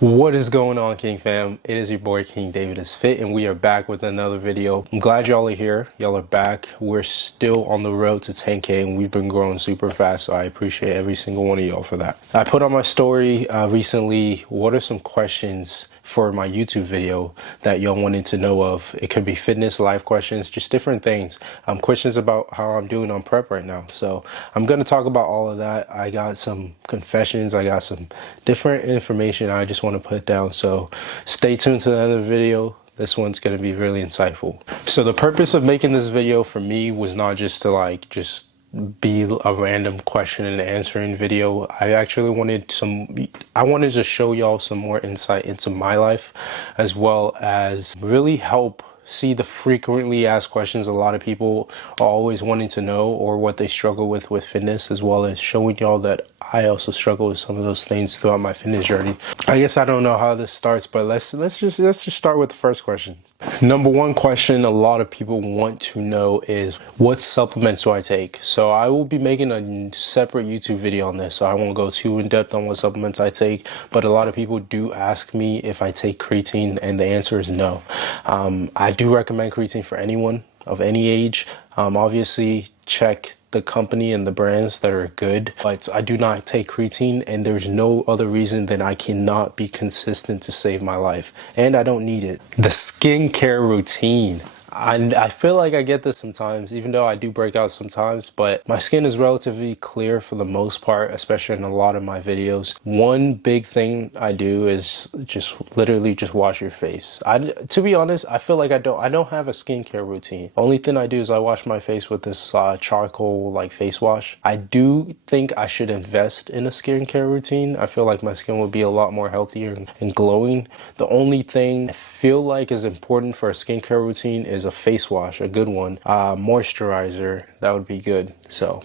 What is going on, King fam? It is your boy King David is Fit, and we are back with another video. I'm glad y'all are here. Y'all are back. We're still on the road to 10K, and we've been growing super fast, so I appreciate every single one of y'all for that. I put on my story recently, what are some questions for my YouTube video that y'all wanted to know of? It could be fitness, life questions, just different things. Questions about how I'm doing on prep right now. So I'm going to talk about all of that. I got some confessions. I got some different information I just want to put down. So stay tuned to the end of the video. This one's going to be really insightful. So the purpose of making this video for me was not just to just be a random question and answering video. I actually wanted to show y'all some more insight into my life, as well as really help see the frequently asked questions a lot of people are always wanting to know, or what they struggle with fitness, as well as showing y'all that I also struggle with some of those things throughout my fitness journey. I guess I don't know how this starts, but let's just start with the first question. Number one question a lot of people want to know is, what supplements do I take? So I will be making a separate YouTube video on this, so I won't go too in depth on what supplements I take, but a lot of people do ask me if I take creatine, and the answer is no. I do recommend creatine for anyone of any age. Obviously check the company and the brands that are good, but I do not take creatine, and there's no other reason than I cannot be consistent to save my life, and I don't need it. The skincare routine. I feel like I get this sometimes, even though I do break out sometimes, but my skin is relatively clear for the most part, especially in a lot of my videos. One big thing I do is literally just wash your face. To be honest, I feel like I don't have a skincare routine. Only thing I do is I wash my face with this charcoal face wash. I do think I should invest in a skincare routine. I feel like my skin would be a lot more healthier and glowing. The only thing I feel like is important for a skincare routine is a face wash, a good one. Moisturizer, that would be good.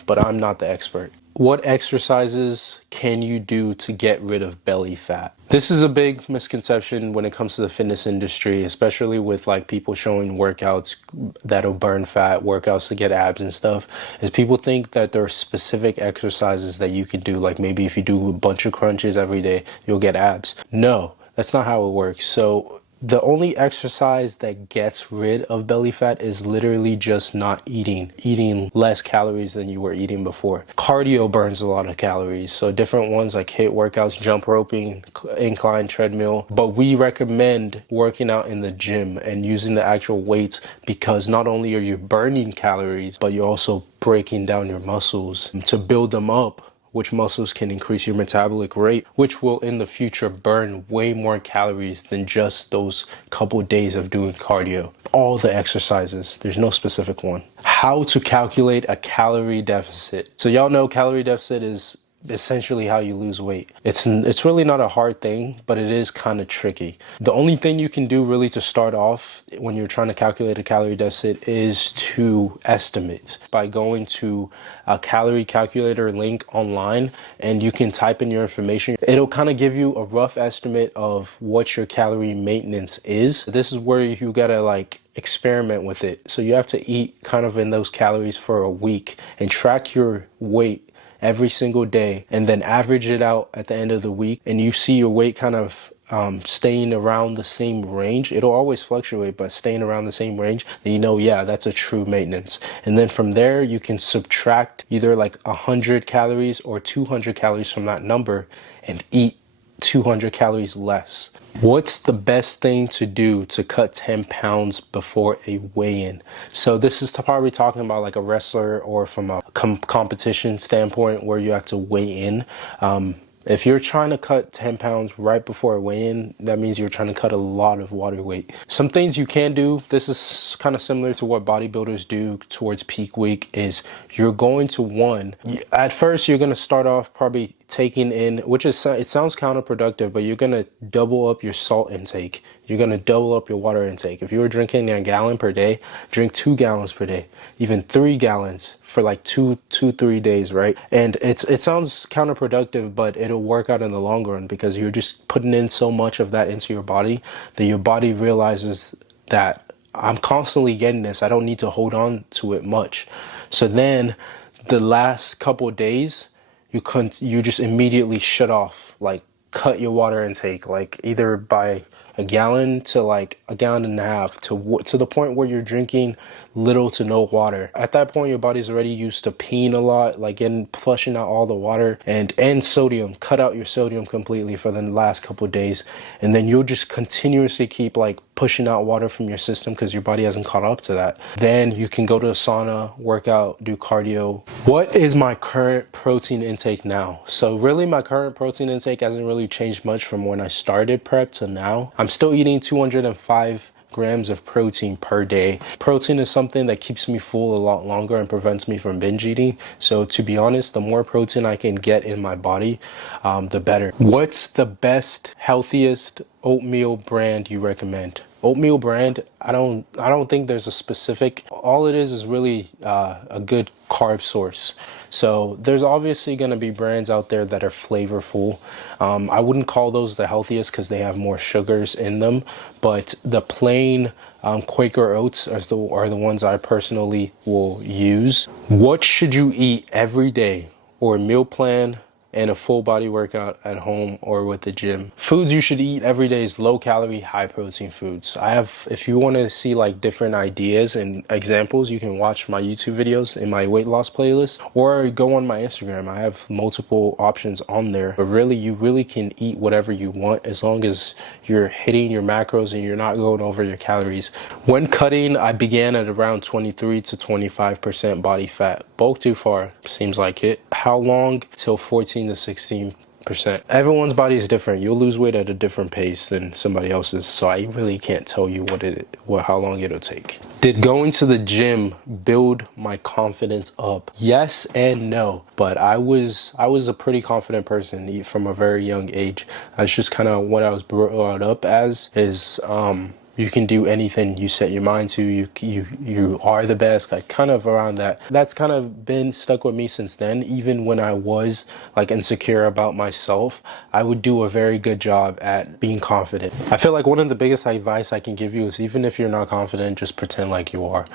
But I'm not the expert. What exercises can you do to get rid of belly fat? This is a big misconception when it comes to the fitness industry, especially with people showing workouts that'll burn fat, workouts to get abs and stuff, is people think that there are specific exercises that you can do, like maybe if you do a bunch of crunches every day, you'll get abs. No, that's not how it works. So the only exercise that gets rid of belly fat is literally just not eating less calories than you were eating before. Cardio burns a lot of calories, so different ones like HIIT workouts, jump roping, incline treadmill, but we recommend working out in the gym and using the actual weights, because not only are you burning calories, but you're also breaking down your muscles to build them up, which muscles can increase your metabolic rate, which will in the future burn way more calories than just those couple days of doing cardio. All the exercises, there's no specific one. How to calculate a calorie deficit. So y'all know calorie deficit is essentially how you lose weight. It's really not a hard thing, but it is kind of tricky. The only thing you can do really to start off when you're trying to calculate a calorie deficit is to estimate by going to a calorie calculator link online, and you can type in your information. It'll kind of give you a rough estimate of what your calorie maintenance is. This is where you gotta experiment with it. So you have to eat kind of in those calories for a week and track your weight every single day, and then average it out at the end of the week, and you see your weight kind of staying around the same range. It'll always fluctuate, but staying around the same range, then you know, yeah, that's a true maintenance. And then from there, you can subtract either 100 calories or 200 calories from that number and eat 200 calories less. What's the best thing to do to cut 10 pounds before a weigh-in? So this is probably talking about a wrestler, or from a competition standpoint where you have to weigh in. If you're trying to cut 10 pounds right before a weigh-in, that means you're trying to cut a lot of water weight. Some things you can do, this is kind of similar to what bodybuilders do towards peak week, is you're going to at first you're going to start off probably taking in, it sounds counterproductive, but you're going to double up your salt intake. You're going to double up your water intake. If you were drinking a gallon per day, drink 2 gallons per day, even 3 gallons for 3 days, right? And it sounds counterproductive, but it'll work out in the long run, because you're just putting in so much of that into your body that your body realizes that I'm constantly getting this. I don't need to hold on to it much. So then the last couple of days, you just immediately shut off cut your water intake, like either by a gallon to like a gallon and a half, to the point where you're drinking little to no water. At that point, your body's already used to peeing a lot, like flushing out all the water, and sodium. Cut out your sodium completely for the last couple of days, and then you'll just continuously keep like pushing out water from your system because your body hasn't caught up to that. Then you can go to a sauna, work out, do cardio. What is my current protein intake now? So really my current protein intake hasn't really changed much from when I started prep to now. I'm still eating 205 grams of protein per day. Protein is something that keeps me full a lot longer and prevents me from binge eating. So to be honest, the more protein I can get in my body, the better. What's the best, healthiest oatmeal brand you recommend? Oatmeal brand, I don't think there's a specific. All it is really a good carb source. So there's obviously going to be brands out there that are flavorful. I wouldn't call those the healthiest because they have more sugars in them, but the plain Quaker oats are the ones I personally will use. What should you eat every day, or meal plan and a full body workout at home or with the gym? Foods you should eat every day is low calorie, high protein foods. If you want to see like different ideas and examples, you can watch my YouTube videos in my weight loss playlist, or go on my Instagram. I have multiple options on there, but really you really can eat whatever you want as long as you're hitting your macros and you're not going over your calories. When cutting, I began at around 23 to 25% body fat. Bulk too far, seems like it. How long? Till 14 to 16%. Everyone's body is different. You'll lose weight at a different pace than somebody else's, so I really can't tell you how long it'll take. Did going to the gym build my confidence up? Yes and no, but I was a pretty confident person from a very young age. That's just kind of what I was brought up as, is you can do anything you set your mind to. You are the best, like kind of around that. That's kind of been stuck with me since then. Even when I was like insecure about myself, I would do a very good job at being confident. I feel like one of the biggest advice I can give you is, even if you're not confident, just pretend like you are.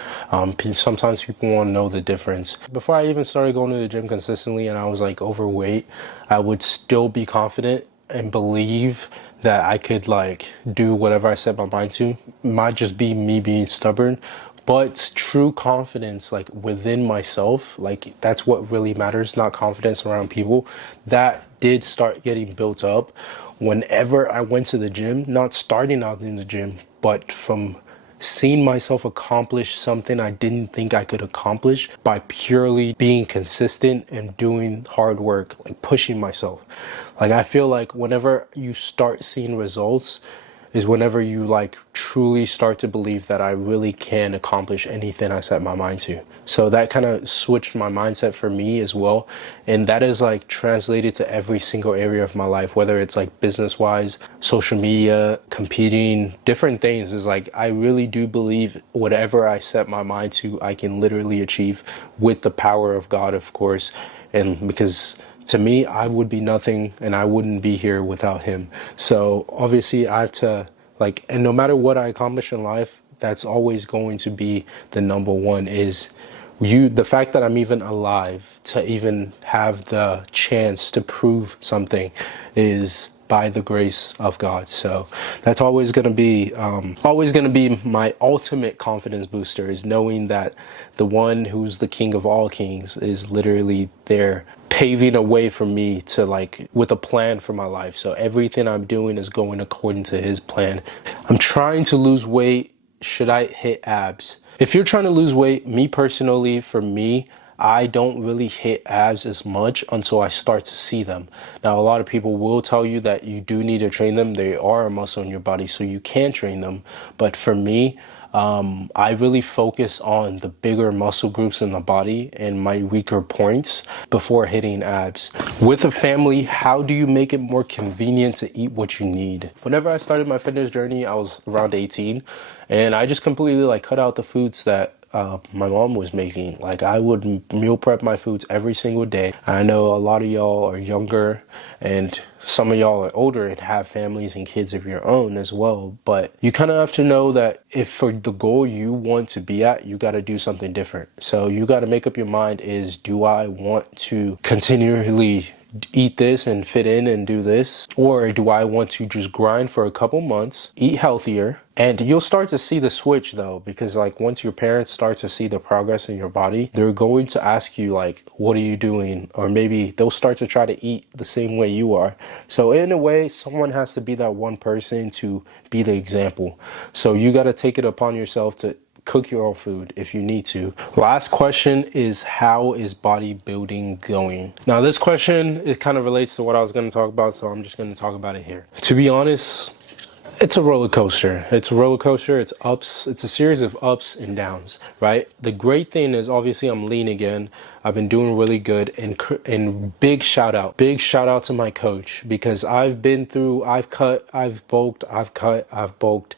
Sometimes people want to know the difference. Before I even started going to the gym consistently and I was like overweight, I would still be confident and believe that I could like do whatever I set my mind to. It might just be me being stubborn, but true confidence, like within myself, like that's what really matters, not confidence around people. That did start getting built up whenever I went to the gym, not starting out in the gym, but from seeing myself accomplish something I didn't think I could accomplish by purely being consistent and doing hard work, like pushing myself. Like I feel like whenever you start seeing results is whenever you like truly start to believe that I really can accomplish anything I set my mind to. So that kind of switched my mindset for me as well. And that is like translated to every single area of my life, whether it's like business wise, social media, competing, different things. Is like, I really do believe whatever I set my mind to, I can literally achieve with the power of God, of course. And because to me, I would be nothing and I wouldn't be here without him. So obviously I have to like, and no matter what I accomplish in life, that's always going to be the number one, is the fact that I'm even alive to even have the chance to prove something is by the grace of God. So that's always going to be my ultimate confidence booster, is knowing that the one who's the king of all kings is literally there paving a way for me to like with a plan for my life. So everything I'm doing is going according to his plan. I'm trying to lose weight. Should I hit abs? If you're trying to lose weight, me personally, for me, I don't really hit abs as much until I start to see them. Now, a lot of people will tell you that you do need to train them. They are a muscle in your body, so you can train them. But for me, I really focus on the bigger muscle groups in the body and my weaker points before hitting abs. With a family, how do you make it more convenient to eat what you need? Whenever I started my fitness journey, I was around 18, and I just completely like cut out the foods that my mom was making. Like I would meal prep my foods every single day. I know a lot of y'all are younger and some of y'all are older and have families and kids of your own as well, but you kind of have to know that if for the goal you want to be at, you got to do something different. So you got to make up your mind, is do I want to continually eat this and fit in and do this? Or do I want to just grind for a couple months, eat healthier? And you'll start to see the switch though, because like once your parents start to see the progress in your body, they're going to ask you like, what are you doing? Or maybe they'll start to try to eat the same way you are. So in a way, someone has to be that one person to be the example. So you got to take it upon yourself to cook your own food if you need to. Last question is, how is bodybuilding going? Now this question, it kind of relates to what I was going to talk about, so I'm just going to talk about it here. To be honest, it's a roller coaster. It's a roller coaster. It's ups. It's a series of ups and downs, right? The great thing is obviously I'm lean again. I've been doing really good, and big shout out to my coach, because I've been through, I've cut, I've bulked, I've cut, I've bulked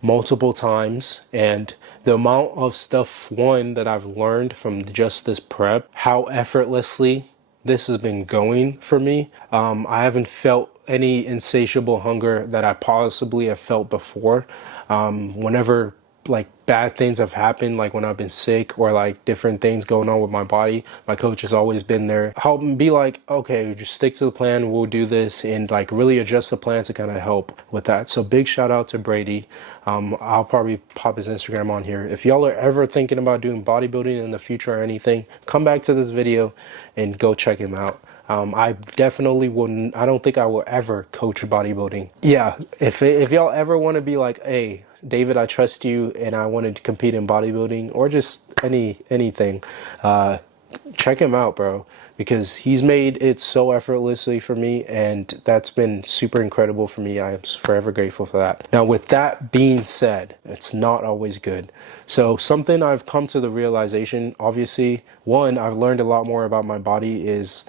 multiple times, and the amount of stuff, one, that I've learned from just this prep, how effortlessly this has been going for me. I haven't felt any insatiable hunger that I possibly have felt before. Whenever like bad things have happened, like when I've been sick or like different things going on with my body, my coach has always been there, help me be like, okay, just stick to the plan, we'll do this, and like really adjust the plan to kind of help with that. So big shout out to Brady. I'll probably pop his Instagram on here. If y'all are ever thinking about doing bodybuilding in the future or anything, come back to this video and go check him out. I definitely wouldn't, I don't think I will ever coach bodybuilding. Yeah, if y'all ever want to be like, hey, David, I trust you and I wanted to compete in bodybuilding or just anything, check him out, bro, because he's made it so effortlessly for me, and that's been super incredible for me. I am forever grateful for that. Now, with that being said, it's not always good. So something I've come to the realization, obviously, one, I've learned a lot more about my body is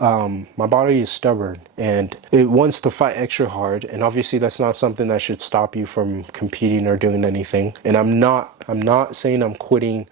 my body is stubborn and it wants to fight extra hard, and obviously that's not something that should stop you from competing or doing anything. And I'm not saying I'm quitting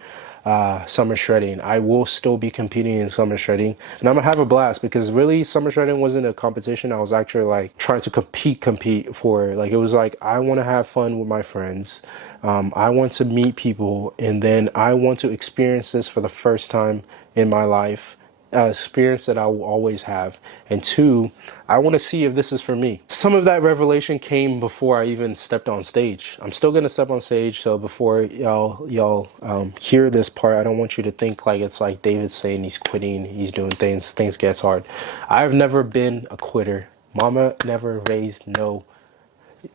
summer shredding. I will still be competing in summer shredding, and I'm gonna have a blast, because really summer shredding wasn't a competition. I was actually like trying to compete for, like, it was like, I want to have fun with my friends, I want to meet people, and then I want to experience this for the first time in my life, experience that I will always have. And two, I want to see if this is for me. Some of that revelation came before I even stepped on stage. I'm still gonna step on stage, so before y'all hear this part, I don't want you to think like it's like David's saying he's quitting, he's doing things gets hard. I've never been a quitter. Mama never raised no,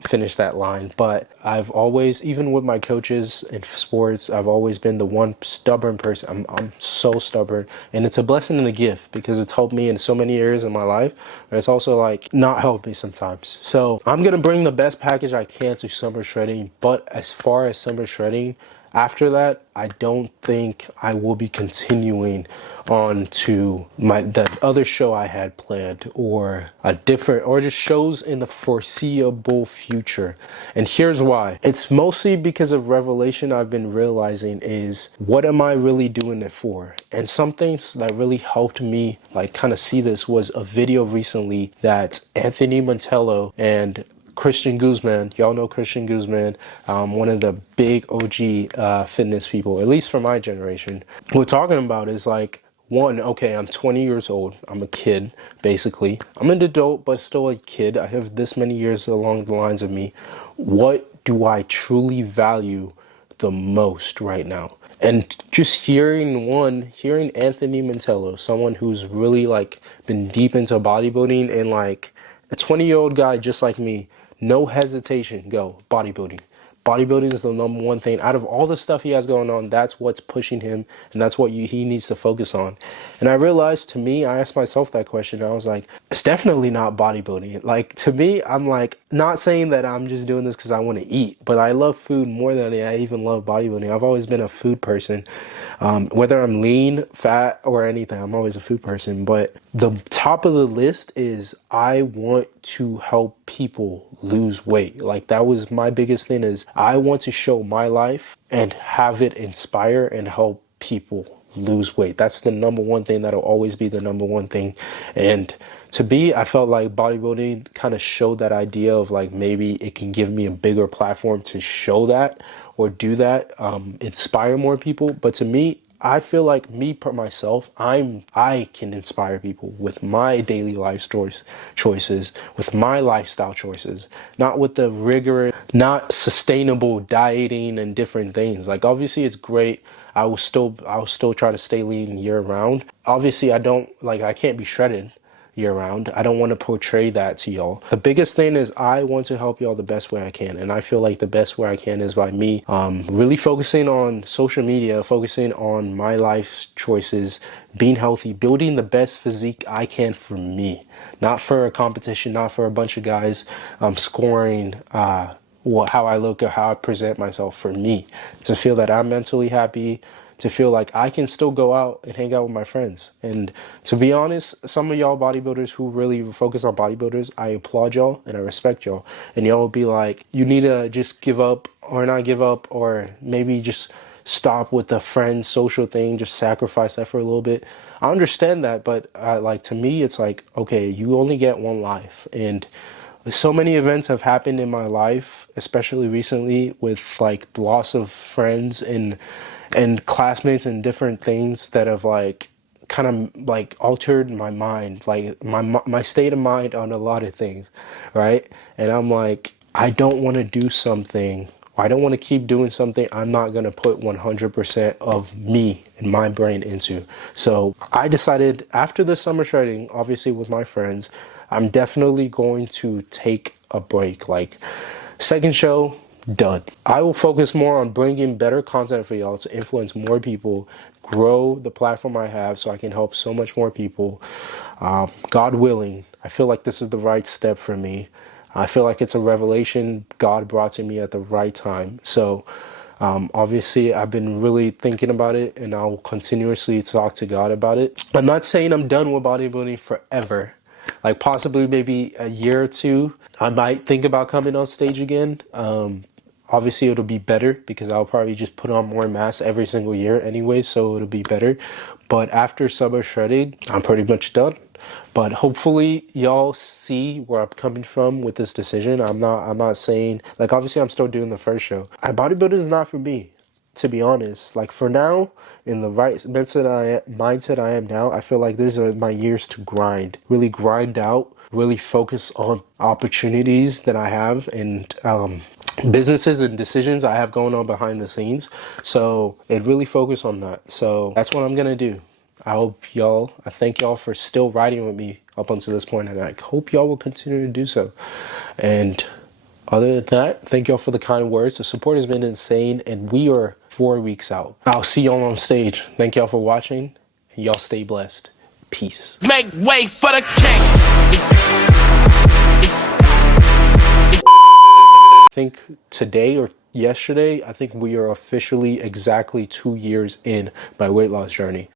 finish that line. But I've always, even with my coaches in sports, I've always been the one stubborn person. I'm so stubborn, and it's a blessing and a gift, because it's helped me in so many areas of my life, but it's also like not helped me sometimes. So I'm gonna bring the best package I can to summer shredding, but as far as summer shredding, after that, I don't think I will be continuing on to that other show I had planned, or a different, or just shows in the foreseeable future. And here's why. It's mostly because of revelation I've been realizing is, what am I really doing it for? And some things that really helped me like kind of see this was a video recently that Anthony Montello and Christian Guzman, y'all know Christian Guzman, one of the big OG fitness people, at least for my generation. What we're talking about is like, one, okay, I'm 20 years old. I'm a kid, basically. I'm an adult, but still a kid. I have this many years along the lines of me. What do I truly value the most right now? And just hearing Anthony Montello, someone who's really like been deep into bodybuilding, and like a 20-year-old guy just like me, no hesitation, go bodybuilding. Bodybuilding is the number one thing. Out of all the stuff he has going on, that's what's pushing him, and that's what he needs to focus on. And I realized, to me, I asked myself that question. I was like, it's definitely not bodybuilding. Like, to me, I'm like, not saying that I'm just doing this because I want to eat, but I love food more than I even love bodybuilding. I've always been a food person. Whether I'm lean, fat, or anything, I'm always a food person. But the top of the list is, I want to help people lose weight. Like, that was my biggest thing, is I want to show my life and have it inspire and help people lose weight. That's the number one thing. That'll always be the number one thing. And to me, I felt like bodybuilding kind of showed that idea of like, maybe it can give me a bigger platform to show that or do that, inspire more people. But to me, I feel like me per myself, I can inspire people with my daily life choices, with my lifestyle choices, not with the rigorous, not sustainable dieting and different things. Like obviously it's great. I'll still try to stay lean year round. Obviously I can't be shredded year round. I don't want to portray that to y'all. The biggest thing is I want to help y'all the best way I can, and I feel like the best way I can is by me really focusing on social media, focusing on my life choices, being healthy, building the best physique I can for me, not for a competition, not for a bunch of guys scoring how I look or how I present myself. For me to feel that I'm mentally happy, to feel like I can still go out and hang out with my friends. And to be honest, some of y'all bodybuilders who really focus on bodybuilders, I applaud y'all and I respect y'all. And y'all will be like, you need to just give up or not give up, or maybe just stop with the friend social thing, just sacrifice that for a little bit. I understand that, but like to me, it's like, okay, you only get one life. And so many events have happened in my life, especially recently with like the loss of friends and classmates and different things that have like kind of like altered my mind, like my state of mind on a lot of things, right? And I'm like, I don't want to do something, or I don't want to keep doing something I'm not going to put 100% of me and my brain into. So I decided after the summer shredding, obviously with my friends, I'm definitely going to take a break. Like second show, done. I will focus more on bringing better content for y'all to influence more people, grow the platform I have so I can help so much more people. God willing, I feel like this is the right step for me. I feel like it's a revelation God brought to me at the right time. So obviously I've been really thinking about it, and I'll continuously talk to God about it. I'm not saying I'm done with bodybuilding forever. Like possibly maybe a year or two, I might think about coming on stage again. Obviously it'll be better because I'll probably just put on more mass every single year anyway, so it'll be better. But after summer shredding, I'm pretty much done. But hopefully y'all see where I'm coming from with this decision. I'm not saying, like obviously I'm still doing the first show. Bodybuilding is not for me, to be honest. Like for now, in the right mindset I am now, I feel like these are my years to grind, really grind out, really focus on opportunities that I have and businesses and decisions I have going on behind the scenes. So it really focus on that. So that's what I'm gonna do. I thank y'all for still riding with me up until this point, and I hope y'all will continue to do so. And other than that, thank y'all for the kind words. The support has been insane, and we are 4 weeks out. I'll see y'all on stage. Thank y'all for watching, and y'all stay blessed. Peace. Make way for the king. I think today or yesterday, I think we are officially exactly 2 years in my weight loss journey.